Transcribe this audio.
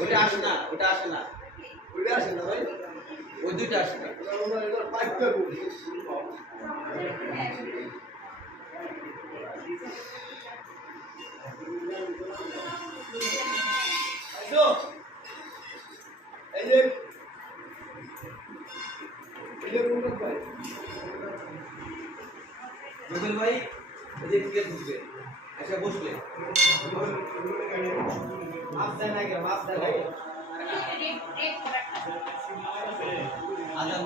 ওটা আসে না, ওটা আসে না, ওটা আসে না ভাই, ওই দুইটা আসে না। রুবেল ভাই এদিকে বুঝবে, আচ্ছা বসবে, মাপ দেয় না, মাপ দেয় না। আদান